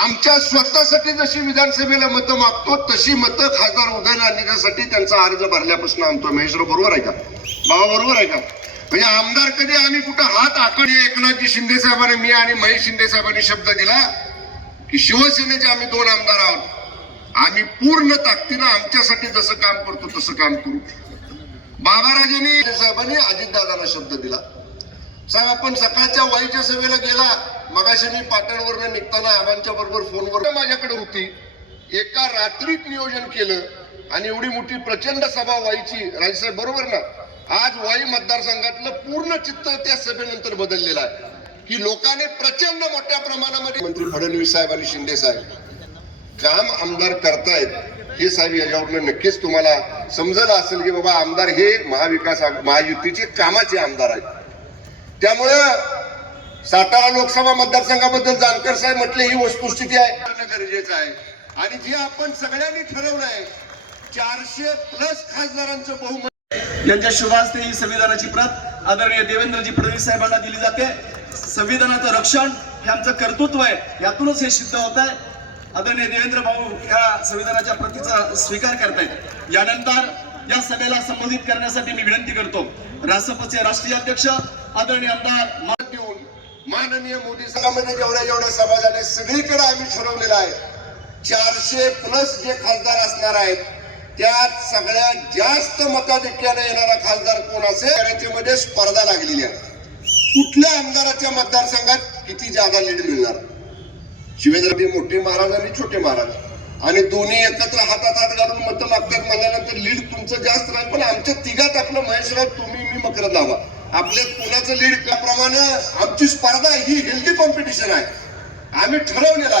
आमच्या स्वतःसाठी जशी विधानसभेला मतं मागतो तशी मतं खासदार उदयन आणण्यासाठी त्यांचा अर्ज भरल्यापासून आणतो महेश्वर बरोबर आहे का? बाबा बरोबर आहे का? म्हणजे आमदार कधी आम्ही कुठं हात आकडे एकनाथजी शिंदे साहेबांनी मी आणि महेश शिंदे साहेबांनी शब्द दिला? की शिवसेनेचे आम्ही दोन आमदार आहोत. आम्ही पूर्ण ताकदीनं आमच्यासाठी जसं काम करतो तसं काम करू. बाबाराजांनी साहेबांनी अजितदादांना शब्द दिला. साहेब आपण सकाळच्या वाईच्या सभेला गेला. मगाशी मी पाटणवरनं निघताना आबांच्या बरोबर फोनवर माझ्याकडे होती. एका रात्रीत नियोजन केलं आणि एवढी मोठी प्रचंड सभा व्हायची. राजसाहेब बरोबर ना? आज वाई मतदारसंघातलं पूर्ण चित्र त्या सभेनंतर बदललेलं आहे. की लोकांनी प्रचंड मोठ्या प्रमाणामध्ये मंत्री फडणवीस साहेब आणि शिंदे साहेब काम आमदार करतायत. हे साहेब याच्यावरनं नक्कीच तुम्हाला समजलं असेल की बाबा आमदार हे महाविकास महायुतीचे कामाचे आमदार आहेत. त्यामुळं सातारा लोकसभा मतदारसंघाबद्दल जानकर साहेब म्हटले ही वस्तुस्थिती आहे. करणं गरजेचं आहे. आणि जे आपण सगळ्यांनी ठरवलं आहे चारशे प्लस खासदारांचं बहुमत. यांच्या शुभास्ते ही संविधानाची प्रत आदरणीय देवेंद्रजी फडणवीस साहेबांना दिली जाते. संविधानाचं रक्षण हे आमचं कर्तृत्व आहे यातूनच हे सिद्ध होत आहे. आदरणीय देवेंद्र भाऊ या संविधानाच्या प्रतीचा स्वीकार करतायत. यानंतर या सभेला संबोधित करण्यासाठी मी विनंती करतो. रासपचे राष्ट्रीय अध्यक्ष आदरणीय आमदार मत देऊन माननीय मोदी सरकारमध्ये जेवढ्या जेवढ्या सभा झाल्या सगळीकडे आम्ही ठरवलेलं आहे चारशे प्लस जे खासदार असणार आहेत त्यात सगळ्यात जास्त मताधिक्याने येणारा खासदार कोण असेल? त्याच्यामध्ये स्पर्धा लागलेली आहे. कुठल्या आमदाराच्या मतदारसंघात किती जागा लीड मिळणार? शिवेंद्र मोठे महाराज आणि छोटे महाराज. आणि दोन्ही एकत्र हातात हात घालून मतं मागतात म्हणल्यानंतर लीड तुमचं जास्त राहील पण आमच्या तिघात आपलं महेशराव तुम्ही मी मकरंद लावा आपल्या कुणाचं लीड त्याप्रमाणे आमची स्पर्धा ही हेल्दी कॉम्पिटिशन आहे. आम्ही ठरवलेलं